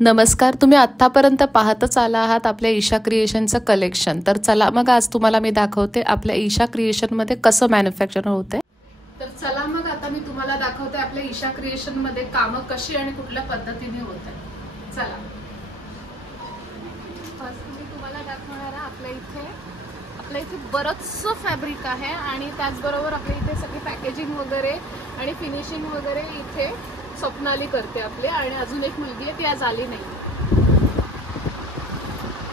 नमस्कार, तुम्ही आत्तापर्यंत पाहतच आला आहात आपल्या ईशा क्रिएशनचं कलेक्शन। तर चला मग आज तुम्हाला मी दाखवते आपल्या ईशा क्रिएशनमध्ये कसं मॅन्युफॅक्चर होते। तर चला मग आता मी तुम्हाला दाखवते आपल्या ईशा क्रिएशनमध्ये कामं कशी आणि कुठल्या पद्धतीने होतात। चला फर्स्ट मी तुम्हाला दाखवणार आहे आपल्या इथे बरंचसं फॅब्रिक आहे आणि त्याचबरोबर आपल्या इथे सगळी पॅकेजिंग वगैरे आणि फिनिशिंग वगैरे इथे स्वप्नाली करते आपले, आणि अजून एक मुलगी आहे ती आज आली नाही।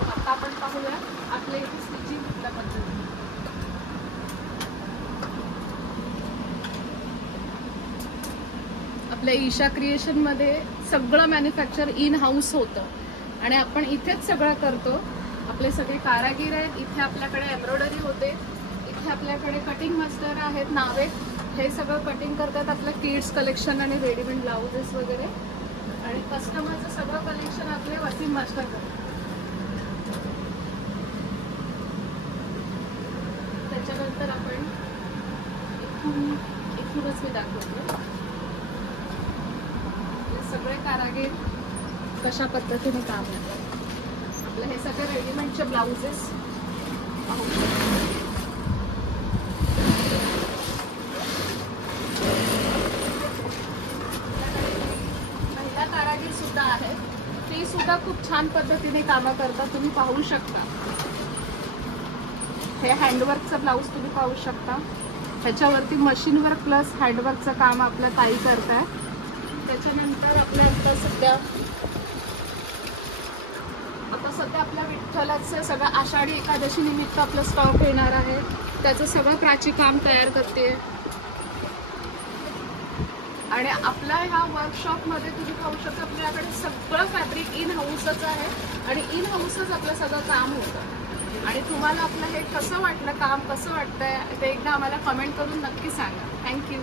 आता आपण पाहूया आपल्या इथे स्टिचिंग कुठल्या पद्धतीने। आपल्या ईशा क्रिएशन मध्ये सगळं मॅन्युफॅक्चर इन हाऊस होतं आणि आपण इथेच सगळं करतो। आपले सगळे कारागीर आहेत, इथे आपल्याकडे एम्ब्रॉयडरी होते, इथे आपल्याकडे कटिंग मास्टर आहेत, नावे हे सगळं कटिंग करतात। आपलं किड्स कलेक्शन आणि रेडीमेड ब्लाउजेस वगैरे आणि कस्टमरचं सगळं कलेक्शन आपले वसीम मास्टर करतात। त्याच्यानंतर आपण एकूणच मी दाखवते सगळे कारागीर कशा पद्धतीने काम करतात। आपलं हे सगळे रेडीमेडचे ब्लाउजेस सुद्धा आहेत, ते सुद्धा खूप छान पद्धतीने काम करतात। तुम्ही पाहू शकता हे हँडवर्कचं ब्लाउज तुम्ही पाहू शकता, ह्याच्यावरती मशीन वर्क प्लस हँडवर्कचं काम आपल्या ताई करताय। त्याच्यानंतर आपल्या सध्या आपल्या विठ्ठलाचं सगळं आषाढी एकादशी निमित्त आपलं स्टॉक येणार आहे, त्याचं सगळं प्राची काम तयार करते। आणि आपल्या ह्या वर्कशॉपमध्ये तुम्ही पाहू शकता आपल्याकडे सगळं फॅब्रिक इन हाऊसच आहे आणि इन हाऊसच आपलं सगळं काम होतं। आणि तुम्हाला आपलं हे कसं वाटलं, काम कसं वाटतंय ते एकदा आम्हाला कमेंट करून नक्की सांगा। थँक्यू।